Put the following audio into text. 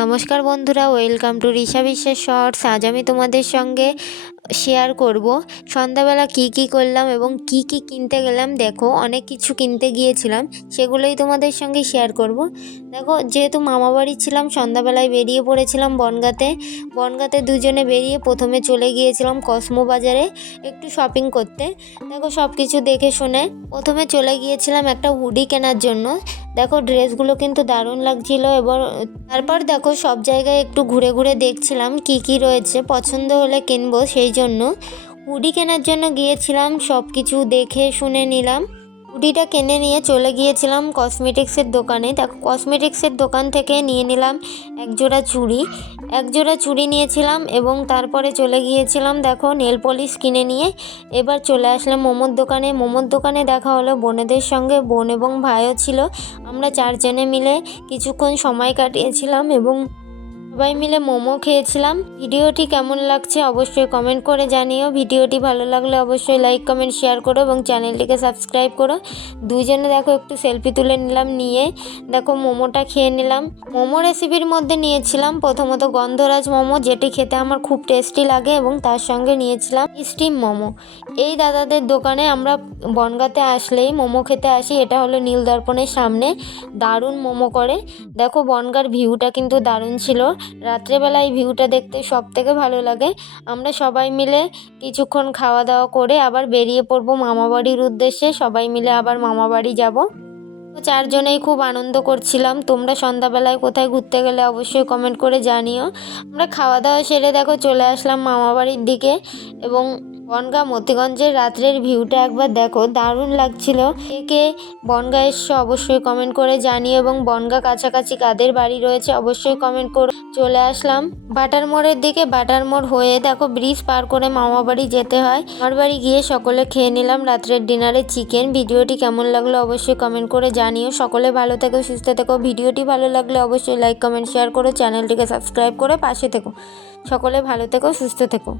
নমস্কার বন্ধুরা, welcome to Risha বিশ্বাস শর্টস। আজ আমি তোমাদের সঙ্গে শেয়ার করব সন্ধ্যাবেলা কি করলাম এবং কি কিনতে গেলাম। দেখো, অনেক কিছু কিনতে গিয়েছিলাম, সেগুলোই তোমাদের সঙ্গে শেয়ার করব। দেখো, যেহেতু মামাবাড়ি ছিলাম, সন্ধ্যাবেলায় বেরিয়ে পড়েছিলাম বনগাঁতে দুজনে বেরিয়ে প্রথমে চলে গিয়েছিলাম কসমো বাজারে একটু শপিং করতে। দেখো, সব কিছু দেখে শুনে প্রথমে চলে গিয়েছিলাম একটা হুডি কেনার জন্য। দেখো, ড্রেসগুলো কিন্তু দারুণ লাগছিল এবং তারপর দেখো সব জায়গায় একটু ঘুরে ঘুরে দেখছিলাম কি রয়েছে, পছন্দ হলে কিনবো, সেই জন্য হুডি কেনার জন্য গিয়েছিলাম। সব কিছু দেখে শুনে নিলাম, হুডিটা কিনে নিয়ে চলে গিয়েছিলাম কসমেটিক্সের দোকানে। দেখো, কসমেটিক্সের দোকান থেকে নিয়ে নিলাম এক জোড়া চুড়ি নিয়েছিলাম এবং তারপরে চলে গিয়েছিলাম দেখো নেল পলিশ কিনে নিয়ে। এবার চলে আসলাম মোমোর দোকানে দেখা হলো বোনেদের সঙ্গে, বোন এবং ভাইও ছিল। আমরা চারজনে মিলে কিছুক্ষণ সময় কাটিয়েছিলাম এবং সবাই মিলে মোমো খেয়েছিলাম। ভিডিওটি কেমন লাগছে অবশ্যই কমেন্ট করে জানিও। ভিডিওটি ভালো লাগলে অবশ্যই লাইক কমেন্ট শেয়ার করো এবং চ্যানেলটিকে সাবস্ক্রাইব করো। দুইজনে দেখো একটু সেলফি তুলে নিলাম, নিয়ে দেখো মোমোটা খেয়ে নিলাম। মোমো রেসিপির মধ্যে নিয়েছিলাম প্রথমত গন্ধরাজ মোমো, যেটি খেতে আমার খুব টেস্টি লাগে, এবং তার সঙ্গে নিয়েছিলাম স্টিম মোমো। এই দাদাদের দোকানে আমরা বনগাঁতে আসলেই মোমো খেতে আসি। এটা হলো নীল দর্পণের সামনে, দারুণ মোমো করে। দেখো, বনগাঁর ভিউটা কিন্তু দারুণ ছিল। রাত্রেবেলায় ভিউটা দেখতে সব থেকে ভালো লাগে। আমরা সবাই মিলে কিছুক্ষণ খাওয়া দাওয়া করে আবার বেরিয়ে পড়বো মামাবাড়ির উদ্দেশ্যে। সবাই মিলে আবার মামাবাড়ি যাব। চারজনেই খুব আনন্দ করছিলাম। তোমরা সন্ধ্যাবেলায় কোথায় ঘুরতে গেলে অবশ্যই কমেন্ট করে জানিও। আমরা খাওয়া দাওয়া সেরে দেখো চলে আসলাম মামাবাড়ির দিকে, এবং বনগাঁ মতিগঞ্জের রাত্রের ভিউটা একবার দেখো, দারুণ লাগছিল। কে বনগাঁ এসছো অবশ্যই কমেন্ট করে জানিও, এবং বনগাঁ কাছাকাছি কাদের বাড়ি রয়েছে অবশ্যই কমেন্ট করো। চলে আসলাম বাটার মোড়ের দিকে। বাটার মোড় হয়ে দেখো ব্রিজ পার করে মামাবাড়ি যেতে হয়। আমার বাড়ি গিয়ে সকলে খেয়ে নিলাম রাত্রের ডিনারে চিকেন। ভিডিওটি কেমন লাগলো অবশ্যই কমেন্ট করে জানিও। সকলে ভালো থেকো, সুস্থ থেকো। ভিডিওটি ভালো লাগলে অবশ্যই লাইক কমেন্ট শেয়ার করো, চ্যানেলটিকে সাবস্ক্রাইব করে পাশে থেকো। সকলে ভালো থেকো, সুস্থ থেকো।